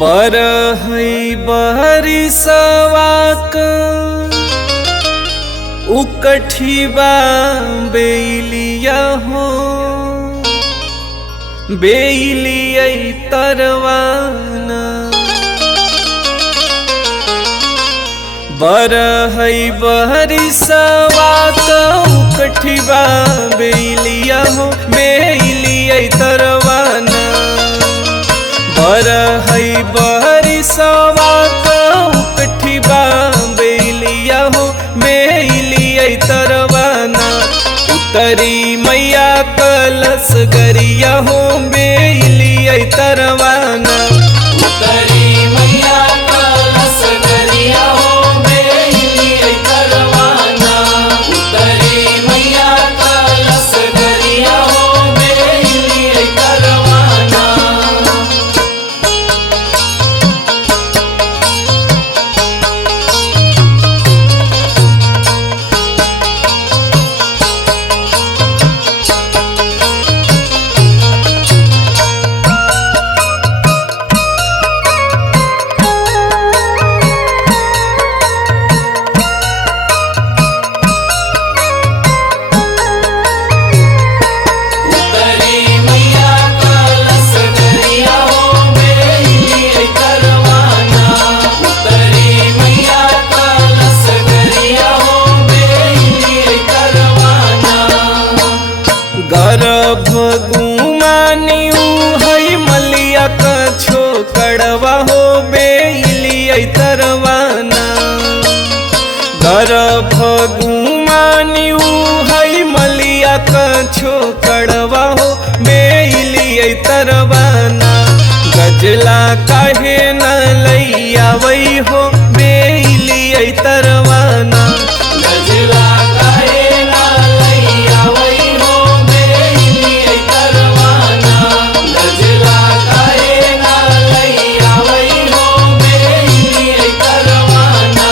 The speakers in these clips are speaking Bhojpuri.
बरहई बहरिसवाक उकठिबा बेलिया हो बेलिया तरवाना। बरहई बहरिसवाक उकठिबा बेलिया हो बेलिया तरवाना। बरहई बहरिसवाक उकठिबा बेलिया हो बेलिया तरवाना। उतरी मैया कलश गरिया हो बेलिया तरवाना। उतरी मैया कलश गरिया हो बेलिया तरवाना। उतरी मैया कलश गरिया हो बेलिया तरवाना। गर्भ गुमानी हई मलिया कछो कड़वा हो बेलिया तरवाना। गर्भ गुमानी हई मलिया कछो कड़वा हो बेलिया तरवाना। गजला काहे न लैया वही हो बेलिया तरवाना। गजला काहे न लैया वही हो बेलिया तरवाना। गजला काहे न लैया वही हो बेलिया तरवाना।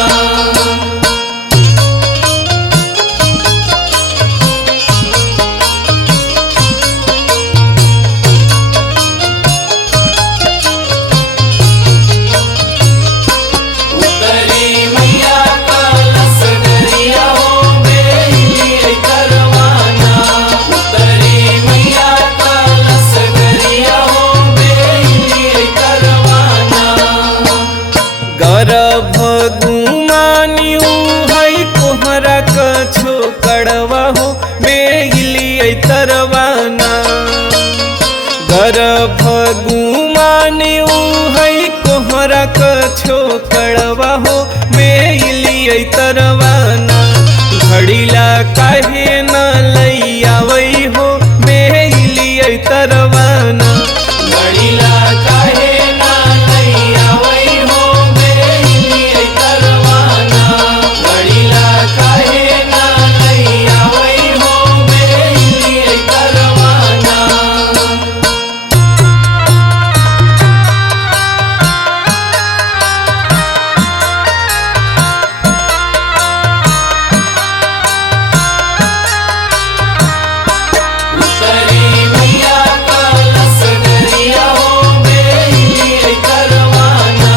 उतरी मैया कलश गरिया हो बेलिया तरवाना। उतरी मैया कलश गरिया हो बेलिया तरवाना। गर्भ गुमानी हई कोहरा कछो कड़वा हो बेलिया तरवाना। गर्भ गुमानी हई कोहरा कछो कड़वा हो बेलिया तरवाना। घड़ीला काहे न लैया वही हो बेलिया तरवाना। घड़ीला काहे न लैया वही हो बेलिया तरवाना। घड़ीला काहे न लैया वही हो बेलिया तरवाना। उतरी मैया कलश गरिया हो बेलिया तरवाना।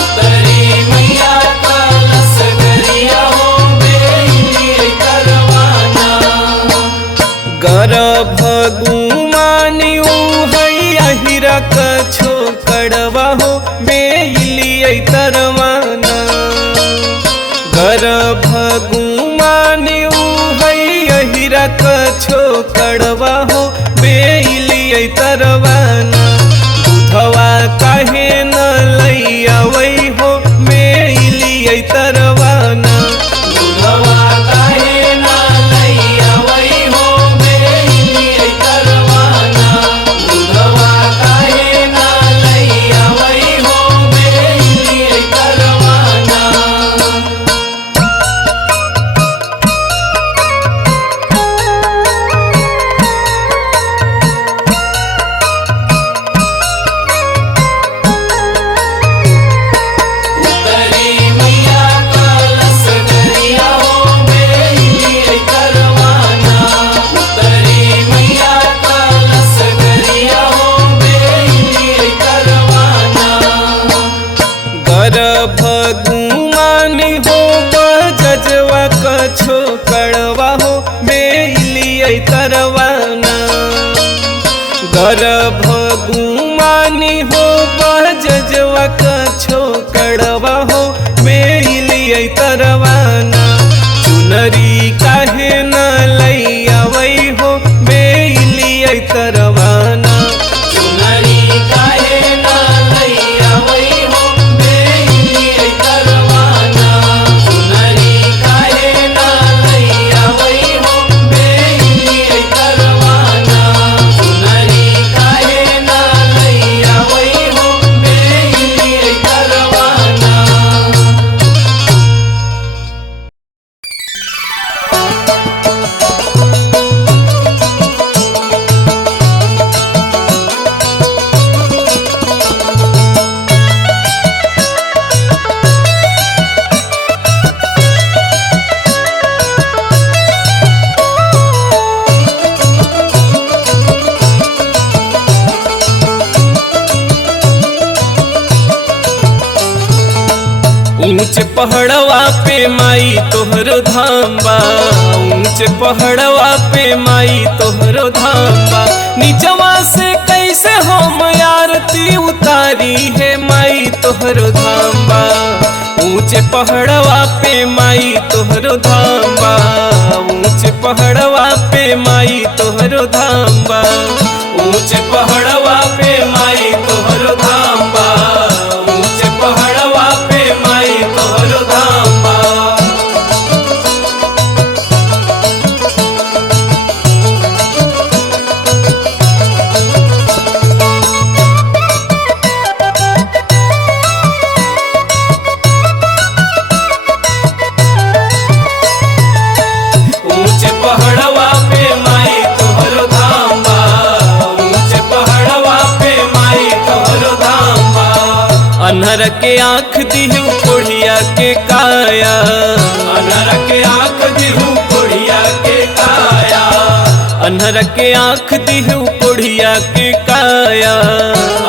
उतरी मैया कलश गरिया हो बेलिया तरवाना। गर्भ गुमानी हई अहिरा कछो कड़वा हो बेलिया तरवाना। गर्भ गुमानी हई अहिरा कछो कड़वा हो बेलिया तरवाना। दूधवा काहे न लैया वही हो बेलिया तरवाना। दूधवा काहे न लैया वही हो बेलिया तरवाना। दूधवा काहे न लैया वही हो बेलिया तरवाना। तरवाना गर्भ गुमानी हो बजजवा कछो कड़वा हो बेलिए तरवाना चुनरी काहे न लैयावई हो बेलिए तरवाना चुनरी काहे ना लैयावई हो बेलिए तरवाना चुनरी काहे ना लैयावई हो बेलिए तरवाना चुनरी काहे ना लैयावई हो बेलिए तरवाना। ऊंचे पहाड़वा पे माई तोहरो धाम बा ऊंचे पहाड़वा पे माई तोहरो धाम बा नीचवा से कैसे हम आरती उतारी है माई तोहरो धाम बा ऊंचे पहाड़वा पे माई तोहरो धाम बा ऊंचे पहाड़वा पे माई तोहरो धाम बा ऊंचे पहाड़वा पे माई तोहरो धाम बा ऊंचे पहाड़वा पे माई तोहरो धाम बा। ऊंचे पहाड़वा पे माई तोहरो धाम बा ऊंचे पहाड़वा पे माई तोहरो धाम बा। अनहर के आँख दिहु कोढ़िया के काया अनहर के आँख दिहु कोढ़िया के काया अनहर के आँख दिहु कोढ़िया के काया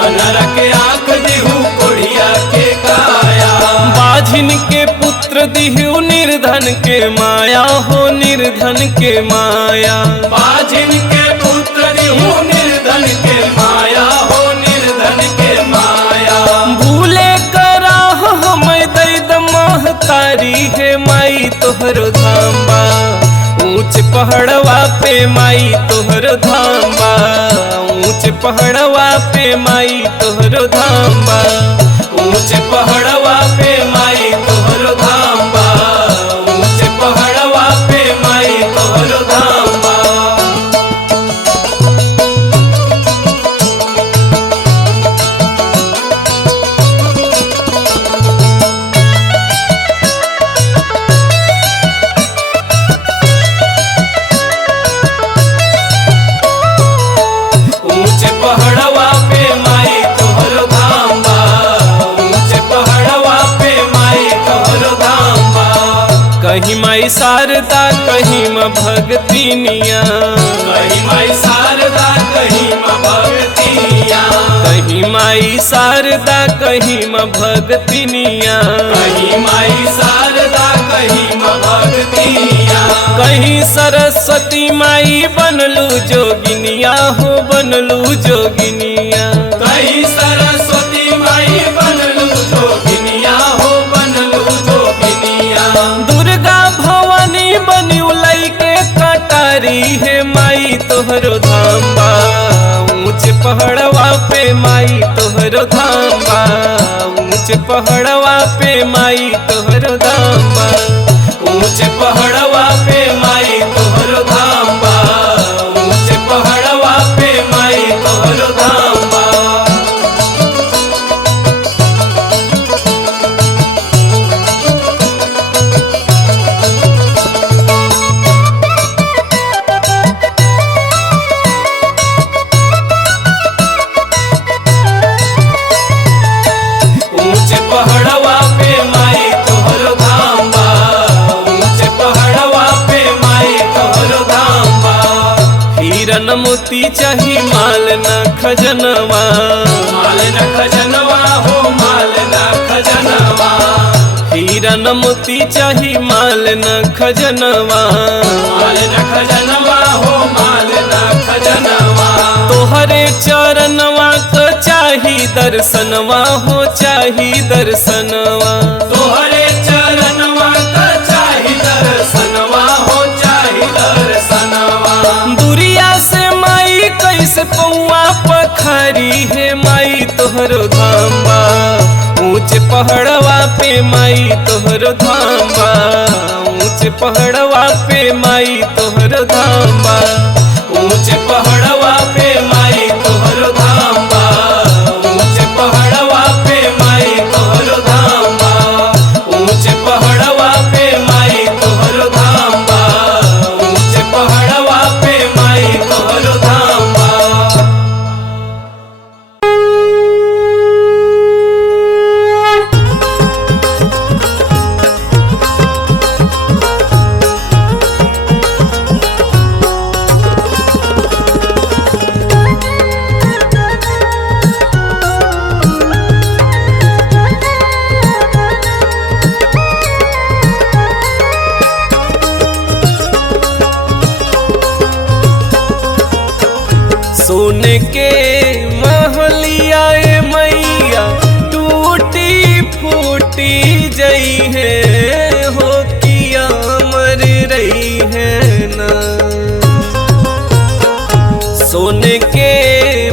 अनहर के आँख दिहु कोढ़िया के काया बाझिन के पुत्र दिहु निर्धन के माया हो निर्धन के माया बाझिन के पुत्र दिहु निर्धन के माया हो निर्धन के माया भूले करा हम दैद महतारी है माई तोहरो धाम बा ऊंचे पहाड़वा पे माई तोहरो धाम बा ऊंचे पहाड़वा पे माई तोहरो धाम बा ऊंचे पहाड़वा पे माई तोहरो धाम बा ऊंचे पहाड़वा पे माई तोहरो धाम बा। ऊंचे पहाड़वा पे माई तोहरो धाम बा ऊंचे पहाड़वा पे माई तोहरो धाम बा। कहीं माई शारदा कहीं माँ भगतिनिया कहीं माई शारदा कहीं माँ भगतिनिया कहीं माई शारदा कहीं माँ भगतिनिया कहीं माई शारदा कहीं माँ भगतिनिया कहीं सरस्वती माई बनलू जोगिनिया हो बनलू जोगिनिया कहीं सरस्वती माई बनलू जोगिनिया हो बनलू जोगिनिया दुर्गा भवानी बनी उलई के कटारी है माई तोहरो धाम बा ऊंचे पहाड़वा पे माई तोहरो धाम बा ऊंचे पहाड़वा पे माई तोहरो धाम बा ऊंचे पहाड़वा पे माई तोहरो धाम बा ऊंचे पहाड़वा पे माई तोहरो धाम बा। ऊंचे पहाड़वा पे माई तोहरो धाम बा ऊंचे पहाड़वा पे माई तोहरो धाम बा। हीरन मोती चाही माल न खजनवा माल न खजनवा हो माल न खजनवा हीरन मोती चाही माल न खजनवा माल न खजनवा हो दर्शनवा हो चाही दर्शनवा, तोहरे चरणवा का चाही दर्शनवा हो चाही दर्शनवा। दुरिया से माई कैसे पौआ पखरी है माई तोहरो धाम बा, ऊंचे पहाड़वा पे माई तोहरो धाम बा, ऊंचे पहाड़वा पे माई तोहरो धाम बा, ऊंचे पहाड़वा पे माई तोहरो धाम बा, ऊंचे पहाड़वा पे माई तोहरो धाम बा, ऊंचे पहाड़वा पे माई तोहरो धाम बा, ऊंचे पहाड़वा पे माई तोहरो धाम बा। सोने के महलिया ए मैया टूटी फूटी जई है हो किया मर रही है ना। सोने के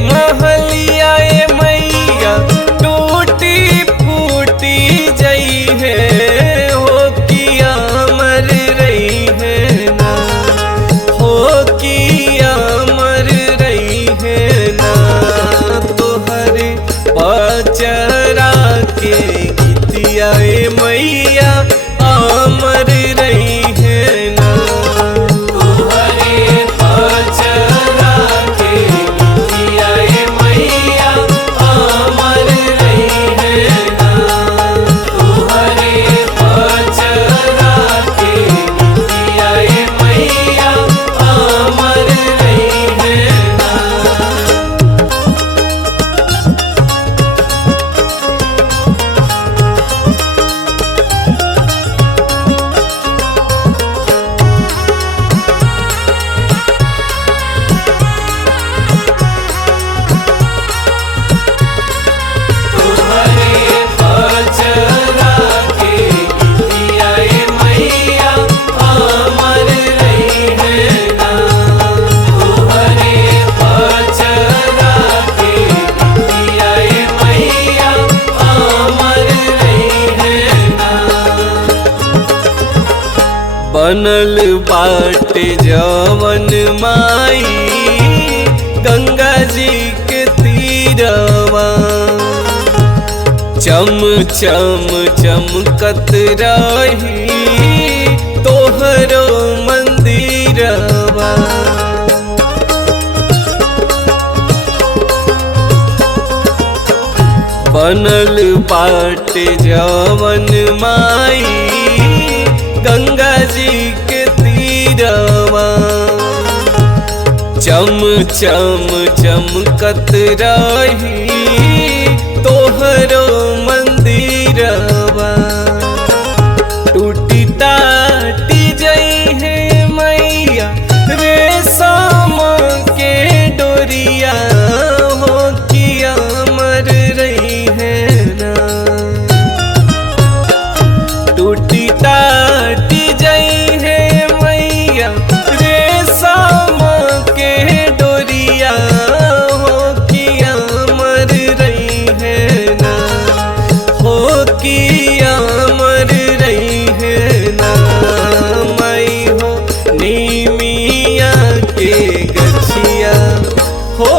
महलिया ए मैया टूटी फूटी जई है हो किया मर रही है ना, हो किया मर रही है ना। तोहरे पचरा के गीतिया ए मैया अमर रही है ना, तोहरे पचरा के गीतिया ए मैया अमर रही है ना, तोहरे पचरा के गीतिया ए मैया अमर रही है ना। तोहरे पचरा के गीतिया ए मैया अमर रही है ना, तोहरे पचरा के गीतिया ए मैया अमर रही है ना। बनल बाटे जवन माई गंगा जी के तीरवा, चम चम चमकत रही तोहरो मंदिरवा। बनल बाटे जवन माई गंगा जी के तीरवा, चम चम चमकत रही तोहरो मंदिरवा। टूटी टाटी जई है मैया रेशम के डोरिया हो किया मर रही है ना, टूटी टाटी जई है मैया रेशम के डोरिया हो किया मर रही है ना, हो किया मर रही है ना। मई हो नीमिया के गछिया हो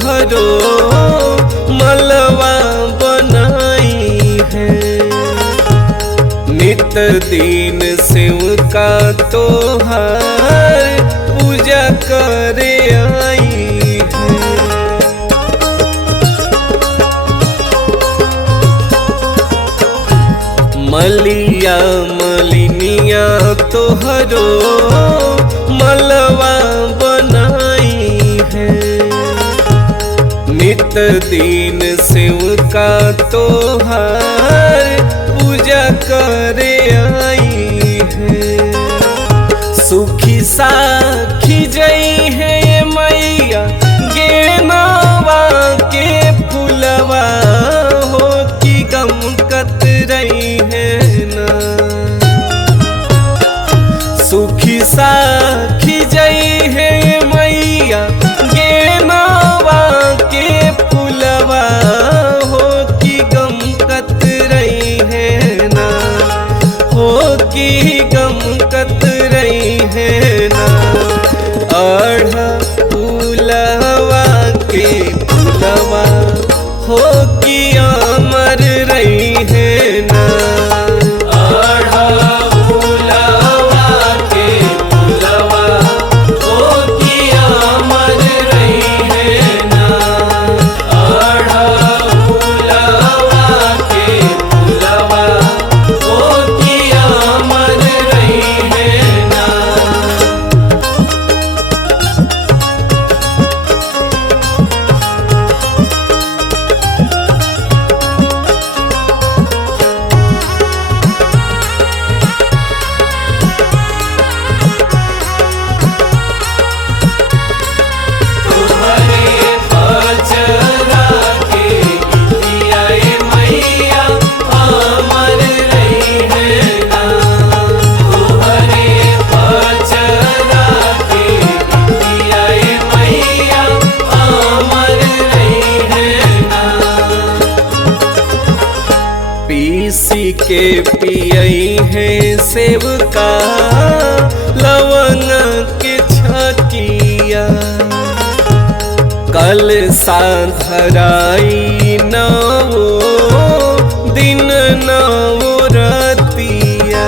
तोहरो मलवा बनाई है। नित दिन सेवका तोहार पूजा करे आई है। मलिया मलिनिया तोहरो मलवा बनाई है। नित दिन सेवका तोहार पूजा करे आई है। सुखी साखी जई है मैया गेनवा के फुलवा हो की गम कत रही है ना। सुखी साखी जई है मैया गेनवा के फुलवा हो की गम कत रही है ना। हो की गम कत रही है ना। आढ़ा फूलवा के फुलवा हो की अमर रही है ना। आढ़ा फूलवा के फुलवा हो की अमर रही है ना। आढ़ा फूलवा के फुलवा हो की अमर रही है ना। तुम्हारे पचरा के गीतिया मैया अमर रही है ना। तुम्हारे पचरा के गीतिया मैया अमर रही है ना। पीसी के पियई है सेवका लवंग के छकिया। कल साधराई नवो दिन नवो रतिया।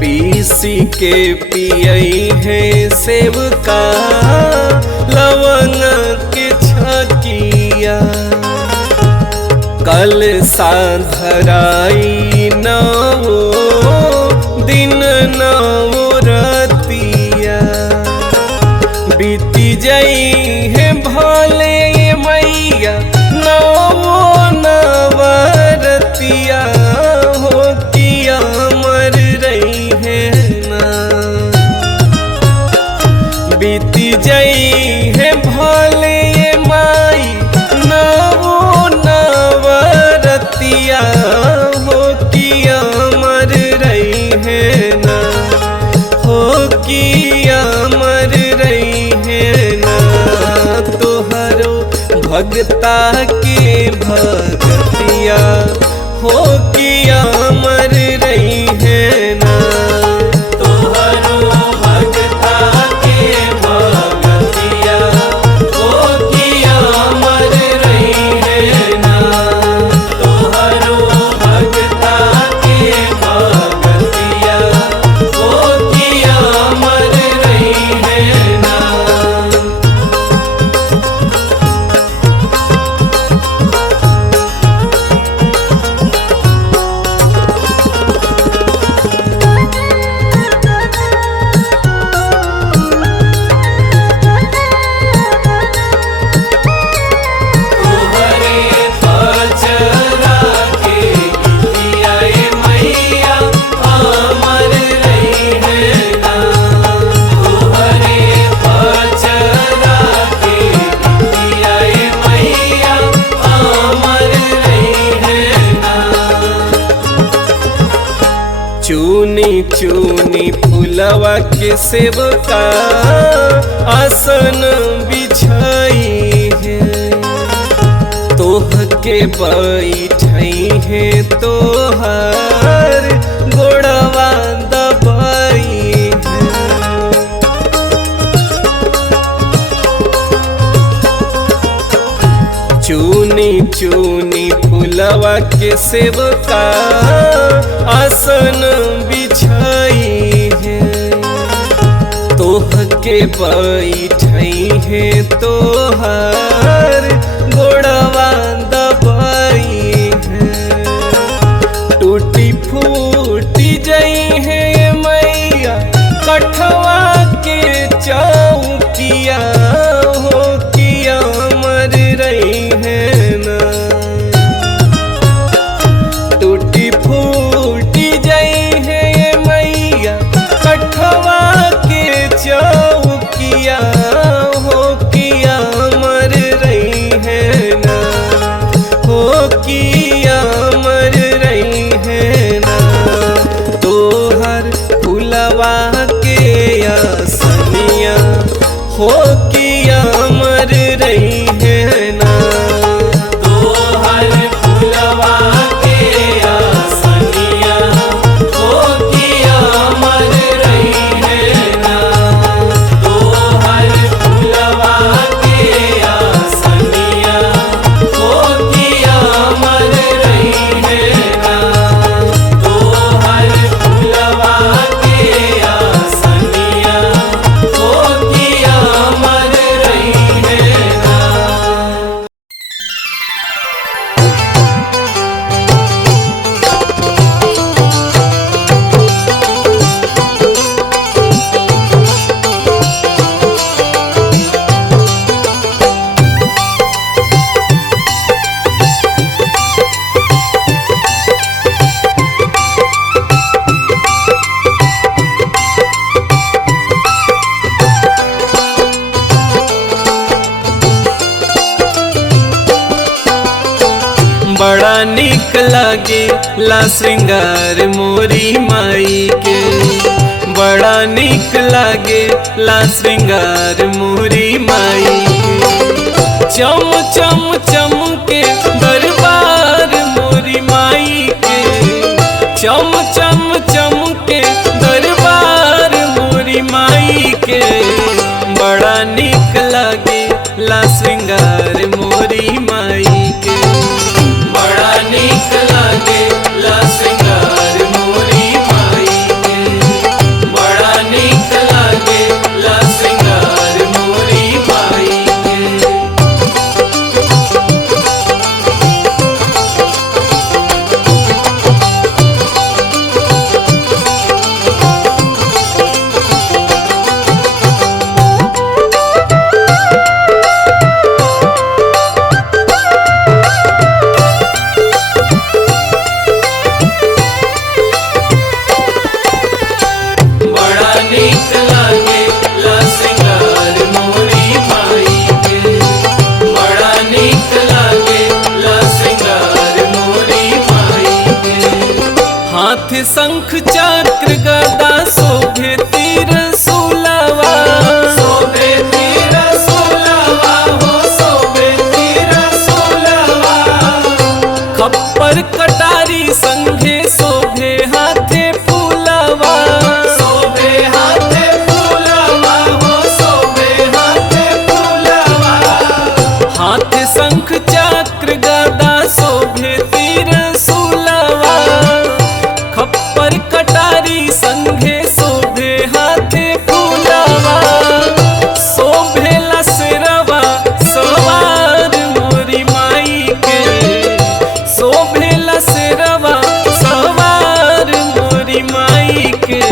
पीसी के पियई है सेवका लवंग के छकिया। कल साधराई नवो दिन नवो रतिया। बीती जई है भले मैया नवो नवरतिया हो की अमर रही है ना। बीती जई है भले माई नवो नवरतिया हो की अमर रही है ना। हो की अमर रही है ना। तोहरो भगता के भगतिया हो की अमर रही है ना। तोहरो भगता के भगतिया हो की अमर रही है ना। तोहरो भगता के भगतिया हो की अमर रही है ना। चूनी चूनी फुलवा के सेवका आसन बिछाई है, तोह के बैठई है तोहार गोड़वा दबाई है। चूनी चूनी फुलवा के सेवका आसन बिछाई है, तोह के बैठई है तोहार गोड़वा दबाई है। टूटी फूटी जई है मैया कठवा के चौकिया हो किया मर रही है ना। टूटी फूटी जई है मैया कठवा के चौकिया हो किया मर रही है ना, हो किया मर रही है ना। तोहर फुलवा के आसनिया हो किया मर रही है ना। तोहर फुलवा के आसनिया हो किया मर रही है ना। तोहर फुलवा के आसनिया हो किया मर रही है ना। तोहर फुलवा के आसनिया हो किया मर रही है ना। बड़ा निक लागे ला श्रृंगार मोरी माई के, बड़ा निक लागे ला श्रृंगार मोरी माई के। चम चम चम के दरबार मोरी माई के, चम चम चम के दरबार मोरी माई के। बड़ा निक लागे ला श्रृंगार मोरी माई के। बड़ा नीक लागे ला श्रृंगार मोरी माई के। बड़ा नीक लागे ला श्रृंगार मोरी माई के। बड़ा नीक लागे ला श्रृंगार मोरी माई के। बड़ा नीक लागे ला श्रृंगार मोरी माई के। हाथ शंख चक्र गदा शोभे तीर सुलवा, शोभे तीर सुलवा हो शोभे तीर सुलवा। खप्पर कटारी संघे शोभे हाथे फूलवा। शोभे हाथे फूलवा हो शोभे हाथे फूलवा। हाथ शंख चक्र गदा शोभे तीर सुलवा। खप्पर कटारी संघे शोभे हाथे फूलवा। शोभे लसरवा सवार मोरी माई के, शोभे लसरवा सवार मोरी माई के।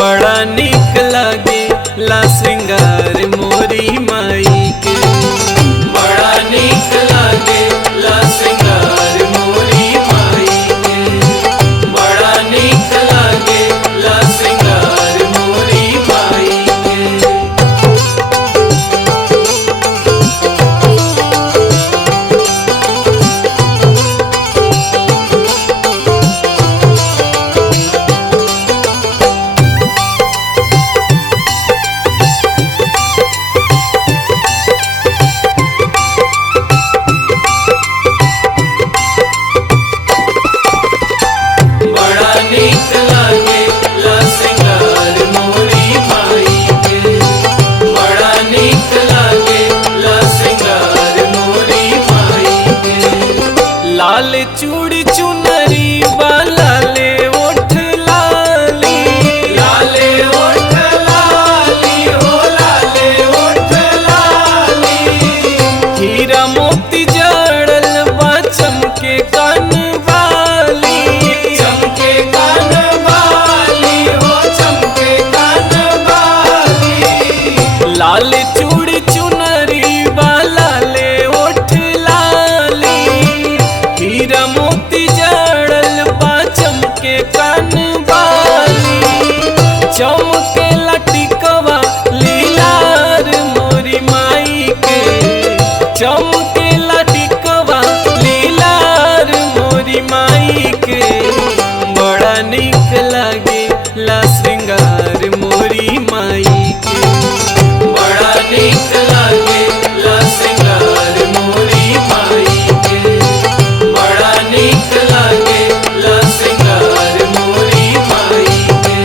बड़ा निक लागे ला श्रृंगार मोरी माई के। बड़ा नीक लागे लाल चूड़ी चुनरी वाला ले ओठ लाली, लाले ओठ लाली हो लाले ओठ लाली, हीरा मोती जड़ल बा चमके कान वाली, चमके कान वाली हो चमके कान वाली, लाल चूड़ी चुनरी वाला ले ओठ लाली, हीरा मोती जड़ल बा चमके कान वाली, चमके लटिकवा लीलार मोरी माई के, चमके लटिकवा लीलार मोरी माई के, बड़ा निक लागे ला श्रृंगार मोरी माई के, बड़ा नीक लागे ला श्रृंगार मोरी माई के, बड़ा नीक लागे ला श्रृंगार मोरी माई के,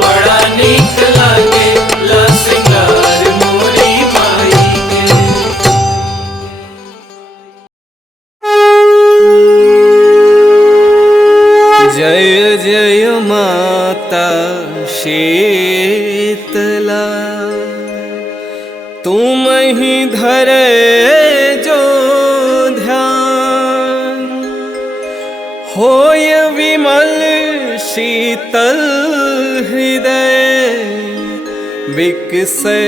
बड़ा नीक लागे ला श्रृंगार मोरी माई के। जय जय माता शीतला, तुम ही धरे जो ध्यान, होय विमल शीतल हृदय, विकसै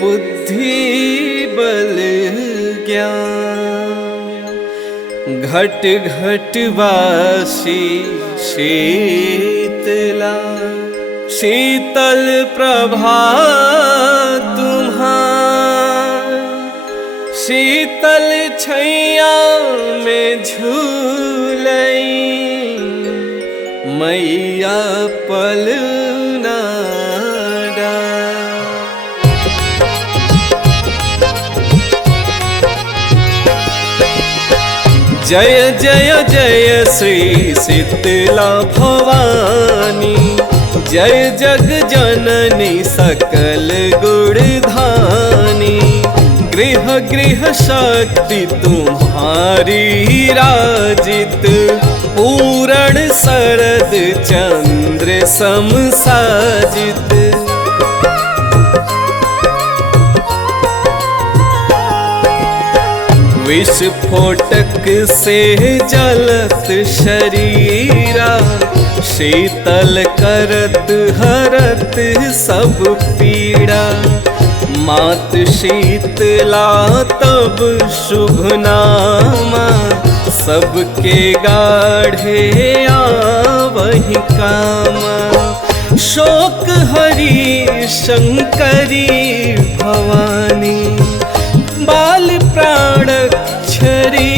बुद्धि बल ज्ञान, घट घट वासी शीतला, शीतल प्रभा तुम्हार, शीतल छैया में झूलई, मैया पलना डार। जय जय जय श्री शीतला भवानी, जय जग जननी सकल गुणधानी, गृह गृह शक्ति तुम्हारी राजित, पूरण शरद चंद्र सम साजित, विस्फोटक से जलत शरीरा, शीतल करत हरत सब पीड़ा, मात शीतला तब शुभ नामा, सबके गाढ़े आवहि कामा, शोक हरि शंकरी भवानी, बाल प्राणक्षरी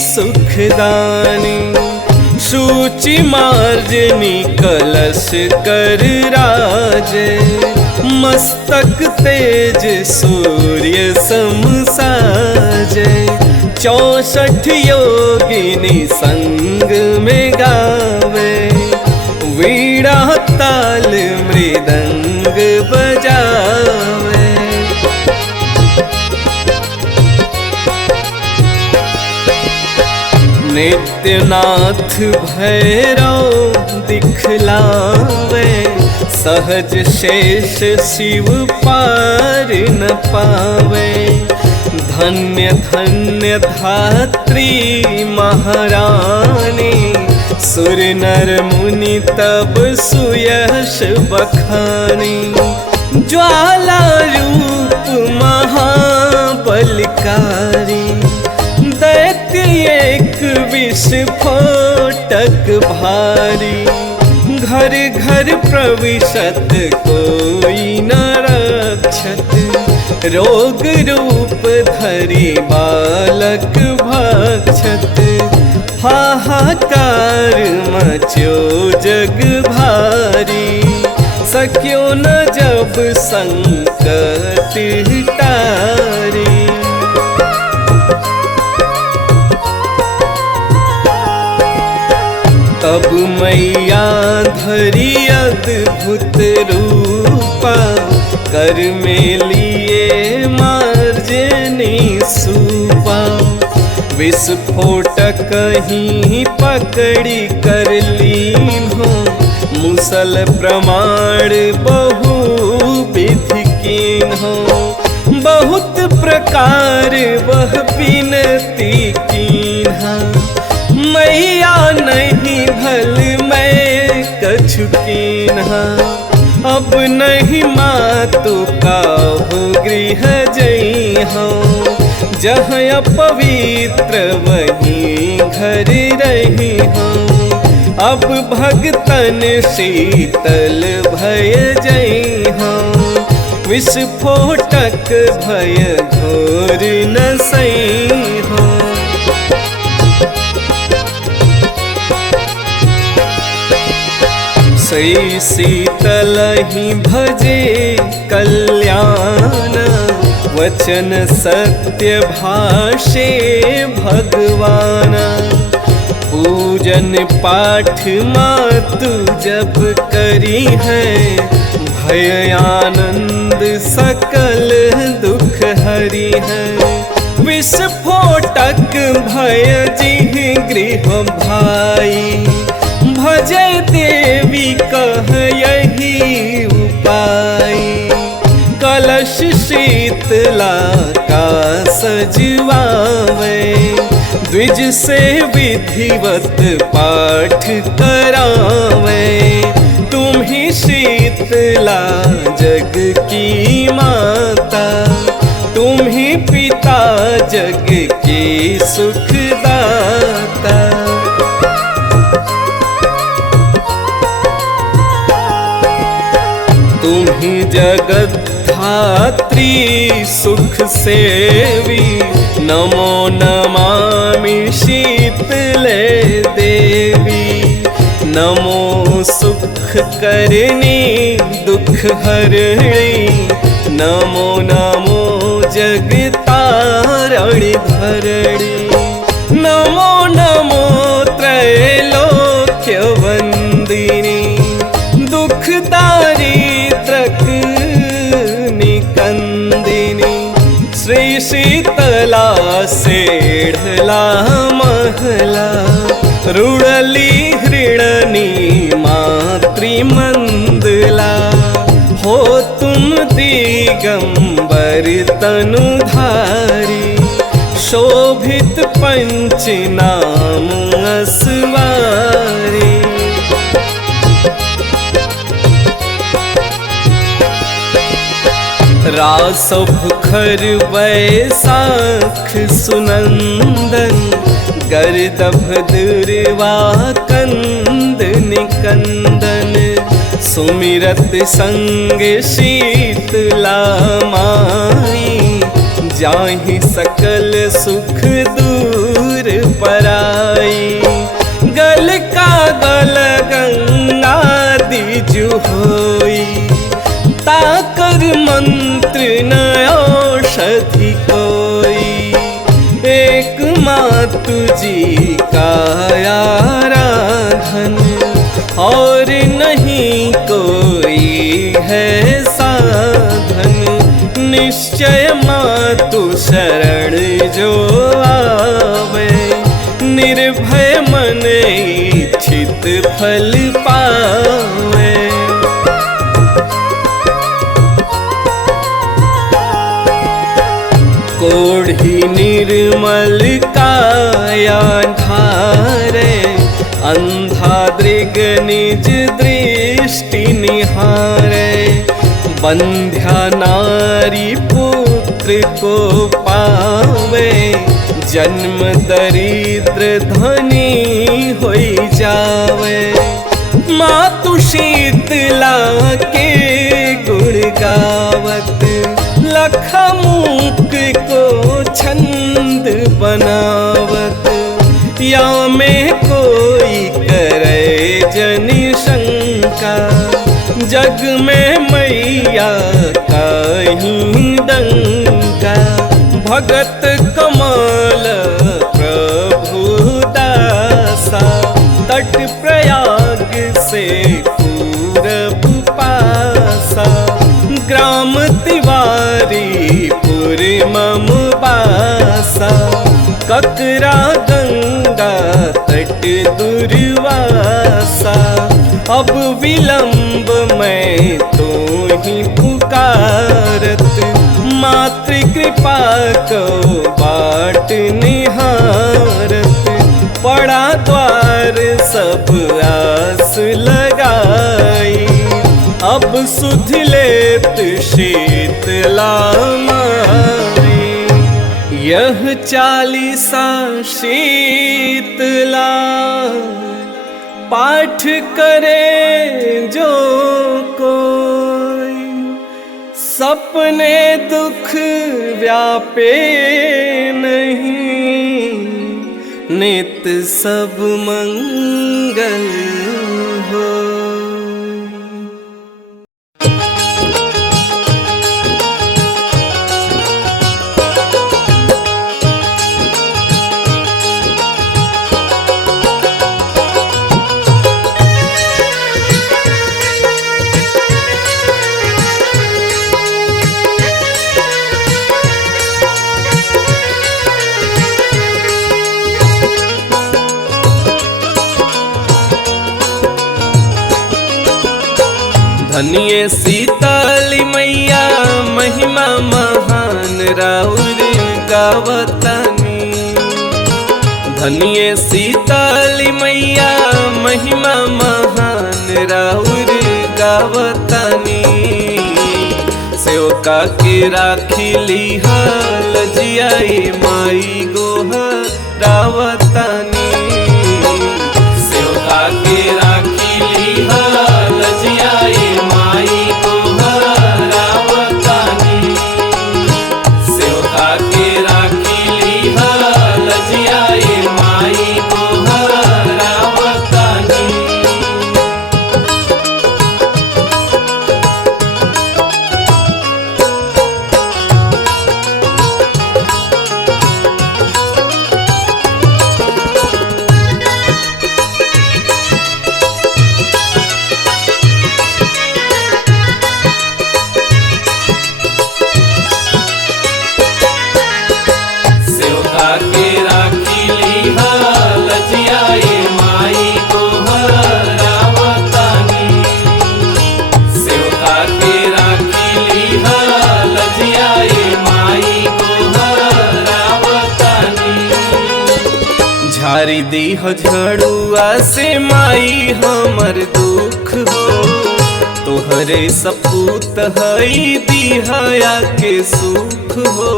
सुखदानी, सूचि मार्जनी कलश कर राजे, मस्तक तेज सूर्य सम साजे, 64 योगिनी संग में गावे, वीणा ताल मृदंग बजावे, नित्यनाथ भैरव दिखलावे, सहज शेष शिव पार न पावे, धन्य धन्य धात्री महारानी, सुर नर मुनि तब सुयश बखानी, ज्वाला रूप महाबलकारी, दैत्य एक विस्फोटक भारी, घर घर प्रविशत कोई न रक्षत, रोग रूप धरि बालक भक्षत, हाहाकार मचो जग भारी, सक्यो न जब संकट टारी, तब मैया धरी अद्भुत रूपा, कर में लिए मार्जनी सूपा, विस्फोटक ही पकड़ी कर लीन हो, मुसल प्रमाण बहु विधि कीन हो। बहुत प्रकार वह बिनती कीन्हा, मैया नहीं भल मैं कछु कीन्हा। अब नहीं मातु काहू गृह जइहो, जहाँ अपवित्र वहीं घर रही हो। अब भगतन शीतल भय जइहो, विस्फोटक भय घोर न सइहो। सई शीतल ही भजे कल्याण, वचन सत्य भाषे भगवान। पूजन पाठ मातु जब करी है, भय आनंद सकल दुख हरि है। विस्फोटक भय जिहि गृह भाई, भजय देवी कह यही उपाय। कलश शीतला का सजवावे, द्विज से विधिवत पाठ करावे। तुम ही शीतला जग की माता, तुम ही पिता जग के सुखदाता। तुम ही जगत धात्री सुख सेवी, नमो नमामि शीतले देवी। नमो सुख करनी दुख हरणी, नमो नमो जगतारणी भरणी। नमो नमो त्रैलोक्य वंदिनी, दुख दारिद्रक निकंदिनी। श्री शीतला सेढ़ला महला, रुड़ली हृणनी मातृमंदला। हो तुम दिगंबर तनुधारी, शोभित पंच नाम असवारी। रासभुखर वैसाख सुनंदन, गर्दभ दुर्वा कंद निकंदन। सुमिरत संग शीतला माई, जाहि सकल सुख दूर पराई। गल का गल गंगा दिजु होई, ताकर मंत्र न औषधि कोई। एक मातु जी का आराधन, और नहीं कोई है साधन। निश्चय मातु शरण जो आवे, निर्भय मन इच्छित फल पावे। कोढ़ी निर्मल काया धारे, अंधा दृग निज दृष्टि निहारे। बंध्या नारी पुत्र को पावे, जन्म दरिद्र धनी होई जावे। मातु शीतला के गुण गावत, लख मूक को छंद बनावत। या में कोई करे जनि शंका, जग में मैया कहीं डंका। भगत कमल प्रभु दासा, तट प्रयाग से पूरब पासा। ग्राम तिवारी पुर मम बासा, सकरा गंगा तट दुर्वासा, अब विलंब मैं तो ही पुकारत, मातृ कृपा को बाट निहारत, पड़ा द्वार सब आस लगाई, अब सुध लेत शीतला माई, यह चालीसा शीतला पाठ करे जो कोई, सपने दुख व्यापे नहीं, नित सब मंगल हो। धन्य शीतली मैया महिमा महान राउर गावतानी, धन्य शीतली मैया महिमा महान राउर गावतानी, सेवका के राखी लिहाल जियाई माई गोहरावतानी, सेवका के राखी लिहाल जियाई माई गोहरावतानी, सेवका के राखी लिहाल जियाई माई गोहरावतानी। झारी दीह झड़ुआ से माई हमर दुख हो, तोहरे सपूत हई दिहया के सुख हो,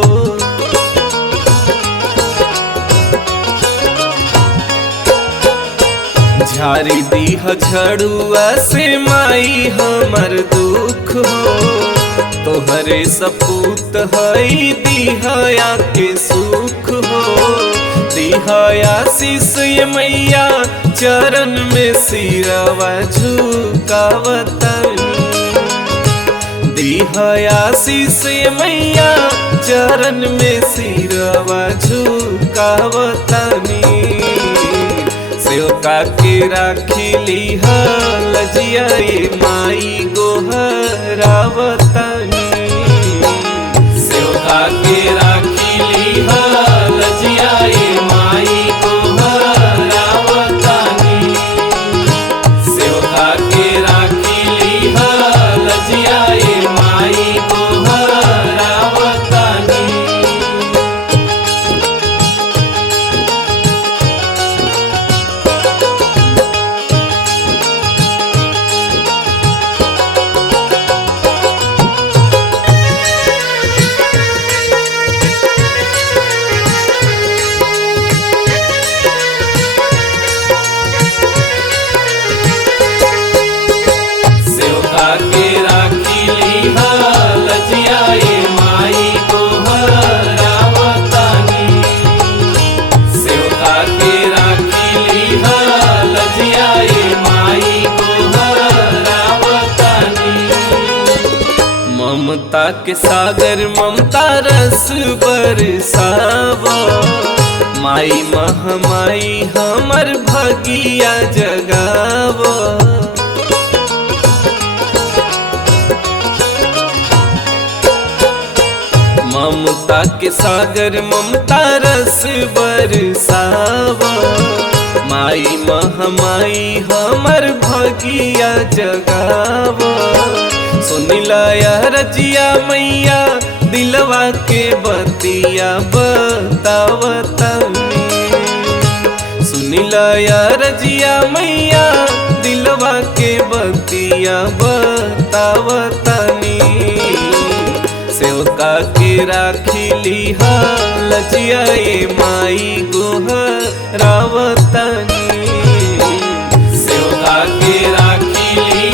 झारी दीह झड़ुआ से माई हमर दुख हो, तोहरे सपूत हई दिहया के सुख हो, दिहया शीश मैया चरण में सिरवा झुकावतानी, दिहया शीश मैया चरण में सिरवा झुकावतानी, सेवका के राखी लिहाल जियाई माई गोहरावतानी, सेवका के राखी लिहाल जियाई माई गोहरावतानी, सेवका के राखी लिहाल जियाई माई गोहरावतानी। ममता के सागर ममता रस बरसावा, माई महामाई हमर भगिया जगावा, ममता के सागर ममता रस बरसावा, माई महामाई हमर भगिया जगावा। सुनिला रजिया मैया दिलवा के बतिया बतावतनी, सुनिला रजिया मैया दिलवा के बतिया बतावतनी। सेवका के राखिली लजिया ये माई गोहरावतनी, सेवका के राखिली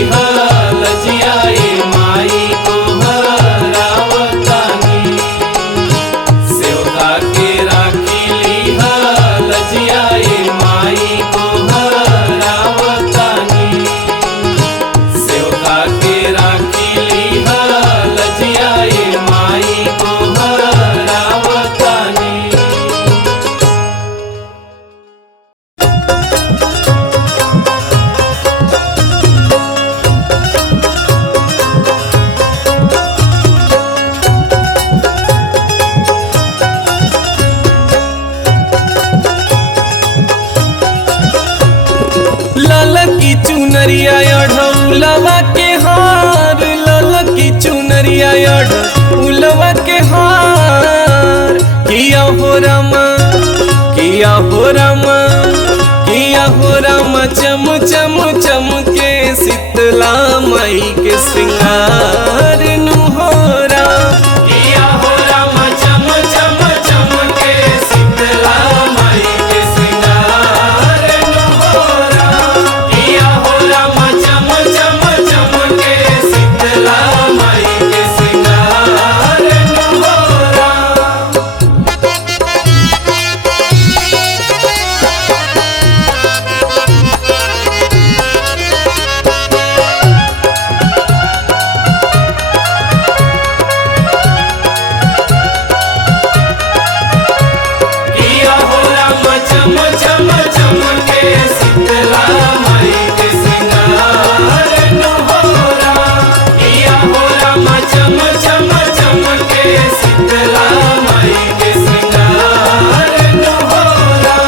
लजिया ये माई गोहरावतनी, सेवका के राखिली लजिया ये माई गोहरावतनी, सेवका के राखिली लजिया ये माई गोहरावतनी। ललकी चुनरिया अढ़ौलवा के हार, ललकी चुनरिया अढ़ौलवा के हार। किया हो रामा, किया हो रामा, किया हो रामा चम चम चम के शीतला माई के श्रृंगार नुहोरा। किया हो रामा चम चम चम के शीतला माई के श्रृंगार नुहोरा। किया हो रामा चम चम चम के शीतला माई के श्रृंगार नुहोरा। किया हो रामा चम चम चम के शीतला माई के श्रृंगार नुहोरा। किया हो रामा चम चम चम के शीतला माई के श्रृंगार नुहोरा।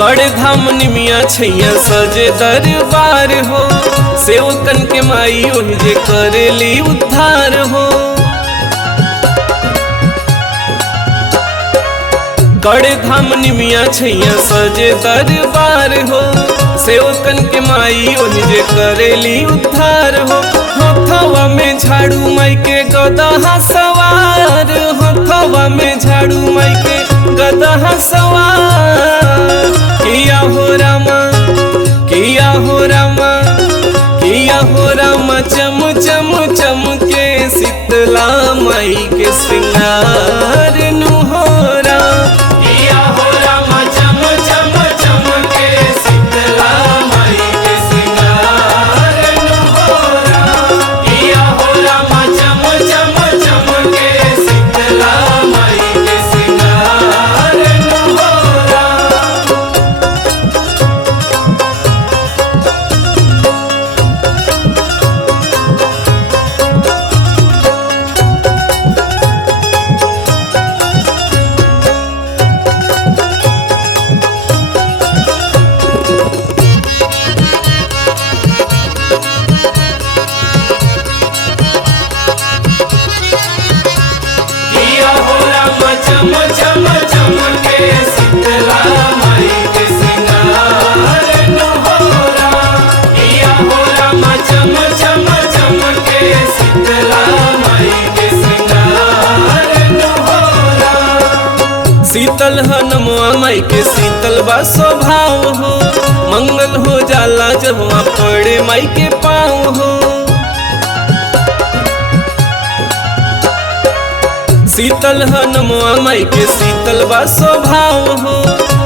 गढ़ धाम निमिया छैया सजे दरबार हो, सेवकन के माई ओहि जे करेली उद्धार हो। गढ़ धाम निमिया छैया सजे दरबार हो, सेवकन के माई ओहि जे करेली उद्धार हो। हथवा में झाड़ू माई के गदहा सवार, हथवा में झाड़ू माई के गदहा सवार। किया हो रामा, किया हो रामा, किया हो रामा चम चम चम के शीतला माई के श्रृंगार नुहोरा। किया हो रामा चम चम चम के शीतला माई के श्रृंगार नुहोरा। किया हो रामा चम चम चम के शीतला माई के श्रृंगार नुहोरा। किया हो रामा चम चम चम के शीतला माई के श्रृंगार नुहोरा। किया हो रामा चम चम चम के शीतला माई के श्रृंगार नुहोरा। शीतल हनुमा माई के शीतल बा स्वभाव हो, मंगल हो जाला जब वहाँ पड़े माई के पाँव हो। शीतल हनुमा माई के शीतल बा स्वभाव हो,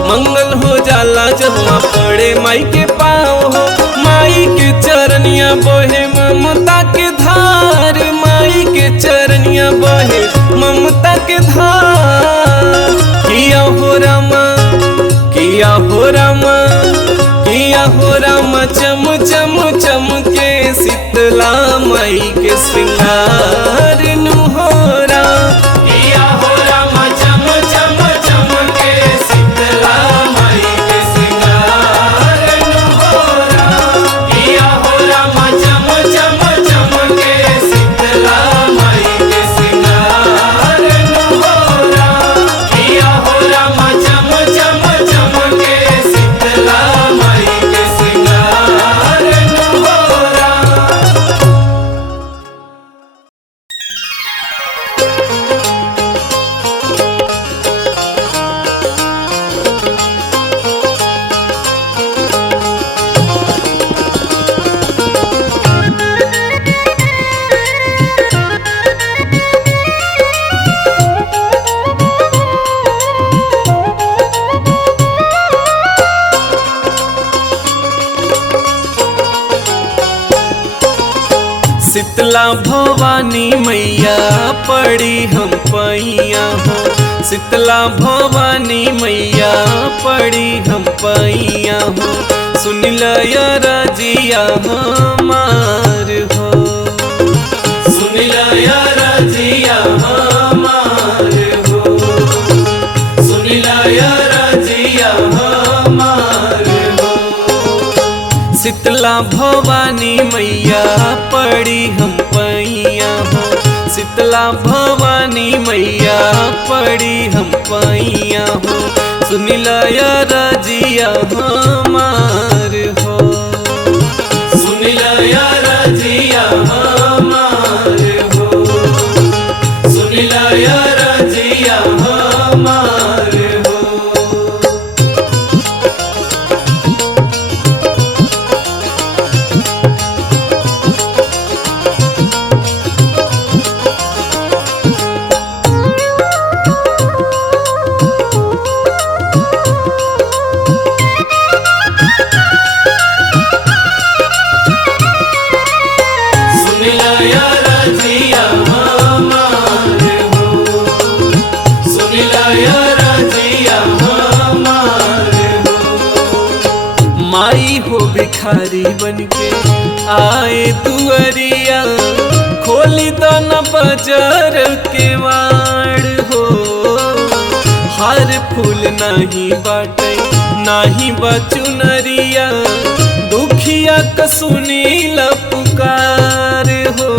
मंगल हो जाला जब वहाँ पड़े माई के पाँव हो। माई के चरनिया बहे ममता के धार, माई के चरनिया बहे ममता के धार। किया हो रामा, किया हो रामा, किया हो रामा चम चम चम के शीतला माई के श्रृंगार नुहोरा। किया शीतला भवानी मैया पड़ी हम पैया हो, शीतला भवानी मैया पड़ी हम पैया हो, सुन लया रजिया हमार हो, सुन लया रजिया हमार हो, सुन लया रजिया हमार हो। शीतला भवानी मैया पड़ी हम पैया हो, शीतला भवानी मैया पड़ी हम पैया हो, सुन लया रजिया हमार हो, सुन लया रजिया हमार हो, सुन लया रजिया हमार हो। सुन लया रजिया हमार हो, सुन लया रजिया हमार हो। माई हो भिखारी बनके आए दुअरिया, खोली दो न बाजार के वाड़ हो, हार फूल नहीं बाटे नाही बचुनरिया, दुखिया क सुनील पुकार हो,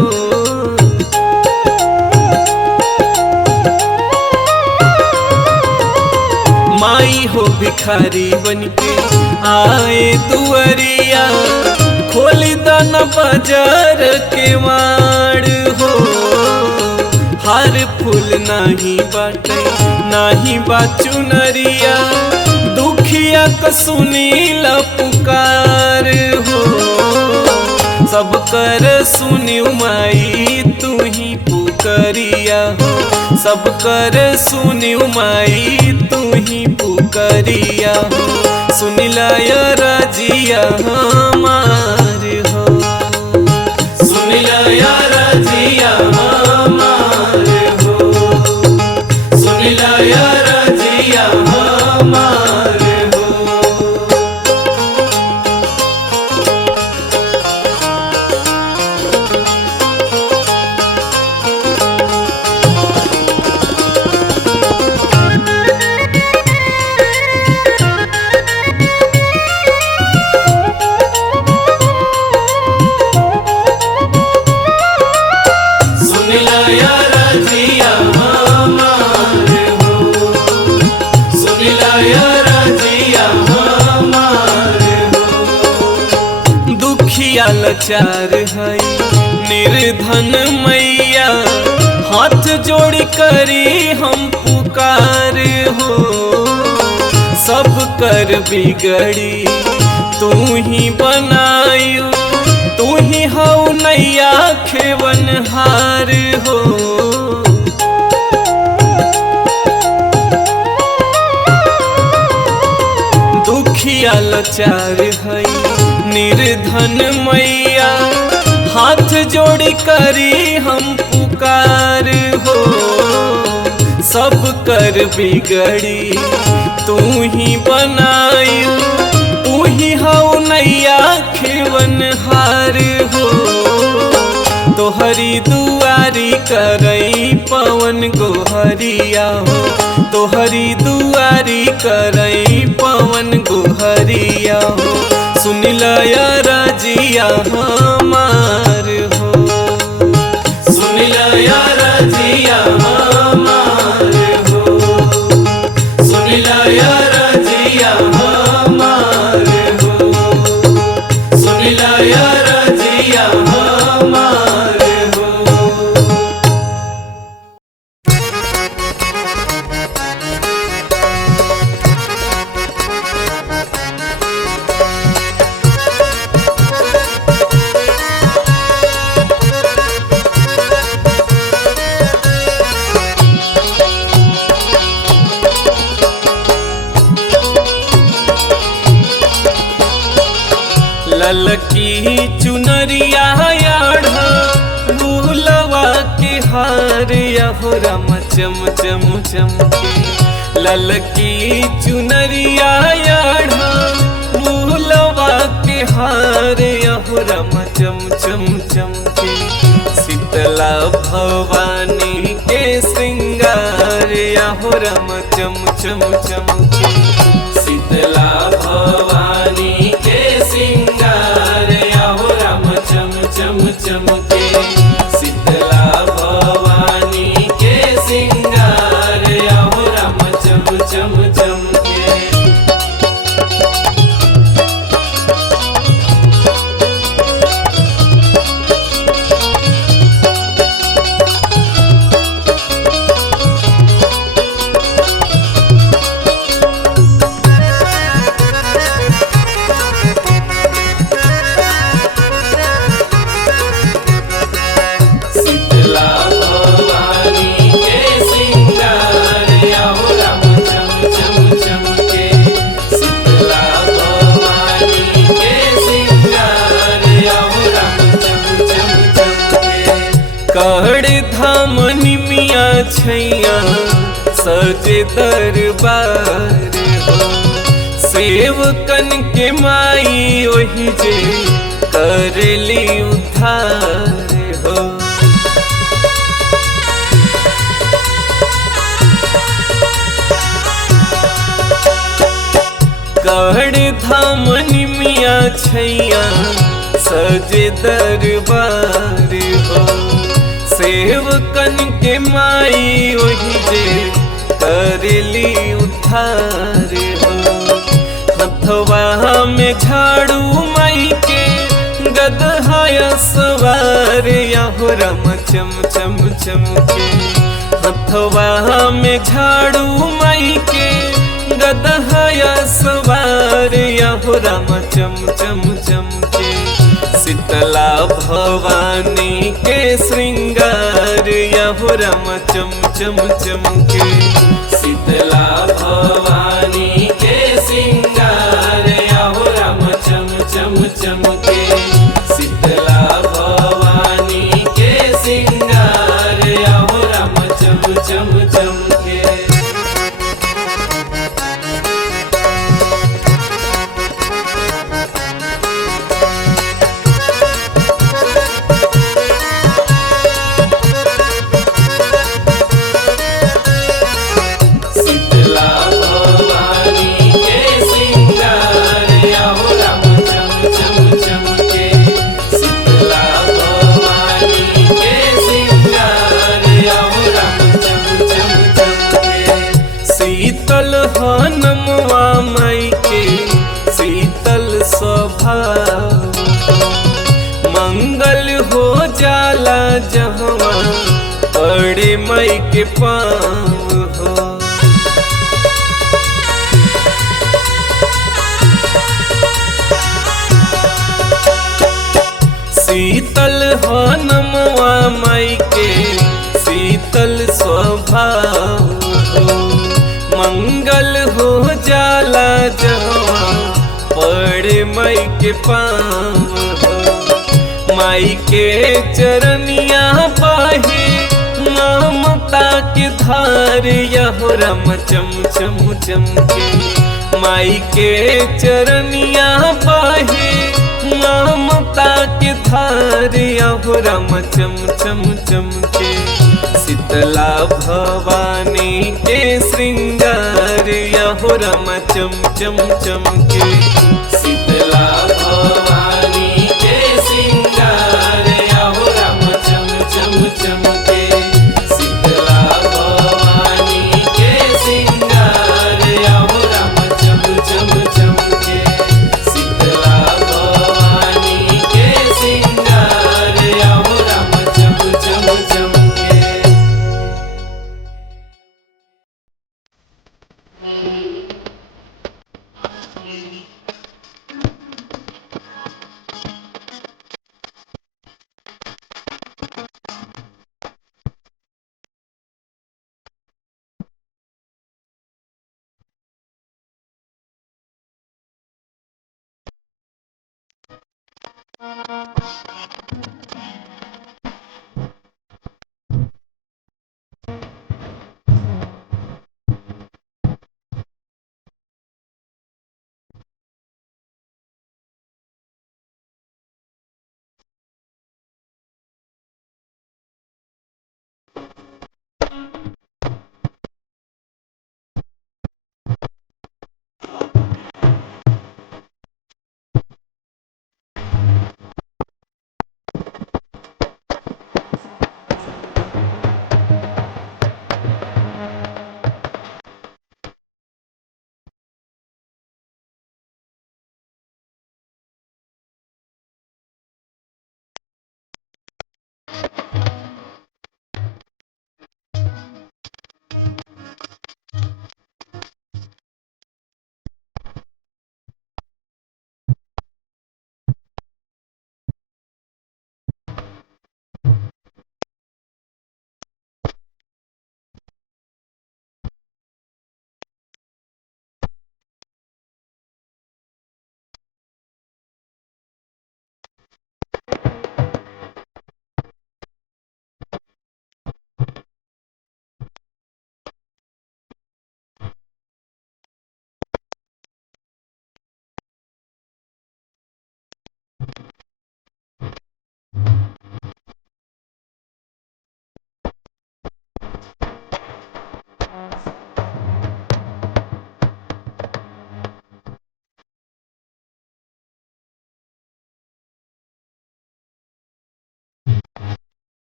माई हो भिखारी बनके आए दुअरिया, खोली दाना बाजार के वाड़ हो, हार फूल नहीं बाटे नाही बाचुनरिया, दुखिया क सुनील पुकार हो, सब कर सुनी माई तू ही पुकरिया हो, सब कर सुनी माई तू ही पुकरिया हो, सुन लया रजिया हमार हो, सुन लया रजिया हमार हो, सुन लया रजिया हमार हो। सुन लया रजिया हमार हो, सुन लया रजिया हमार हो। दुखिया लाचार है निर्धन मैया, हाथ जोड़ी करी हम पुकार हो, सब कर बिगड़ी तू ही बनायू, तू ही हऊ नैया खेवनहार हो, दुखिया लाचार है निर्धन मैया, हाथ जोड़ी करी हम पुकार हो, सब कर बिगड़ी तू ही बनायू, तू ही हऊ नैया खेवनहार हो, तोहरी दुआरी करई पवन गोहरिया हो, तोहरी दुआरी करई पवन गोहरिया हो, सुन लया रजिया हमार हो, सुन लया रजिया हमार हो, सुन लया रजिया हमार हो, सुन लया रजिया हमार हो। ललकी चुनरिया आढ़ा भूलवा के हार यहो राम चम चम चमके ललकी चुनरिया याढ़ा भूलवा के हार यहो राम चम चम चमके शीतला भवानी के श्रृंगार यहो राम चम चम चमके शीतला भवानी के श्रृंगार यहो राम चम चम चमके शीतला भवानी के श्रृंगार यहो राम चम चम चमके कड़ धाम निमिया छैया सजे दरबार हो सेवकन के माई वही जे करली उद्धार हो कड़ धाम निमिया छैया सजे दरबार हो सेवकन के माई वही जे करली उद्धार हो हथवा में झाड़ू माई के गदहाया सवार यहो राम चम चम चमके हथवा में झाड़ू माई के गदहाया सवार यहो राम चम चम चमके शीतला भवानी के श्रृंगार यहो राम चम चम चमके शीतला भवानी के श्रृंगार यहो राम चम चम चमके शीतला भवानी के श्रृंगार यहो राम चम चम चमके शीतल हनुमा माई के शीतल स्वभाव मंगल हो जाला जहवा पड़े माई के पाँव हो शीतल हनुमा माई के शीतल स्वभाव हो मंगल हो जाला जहवा पड़े माई के पाँव हो माई के चरनिया पाहे ममता के धार यहो राम चम चम चमके माई के चरनिया पाहे ममता के धार यहो राम चम चम चमके शीतला भवानी के श्रृंगार यहो राम चम चम चमके शीतला भवानी के श्रृंगार यहो राम चम चम चमके शीतला भवानी के श्रृंगार यहो राम चम चम चमके शीतला भवानी के श्रृंगार यहो राम चम चम चमके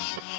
नमः।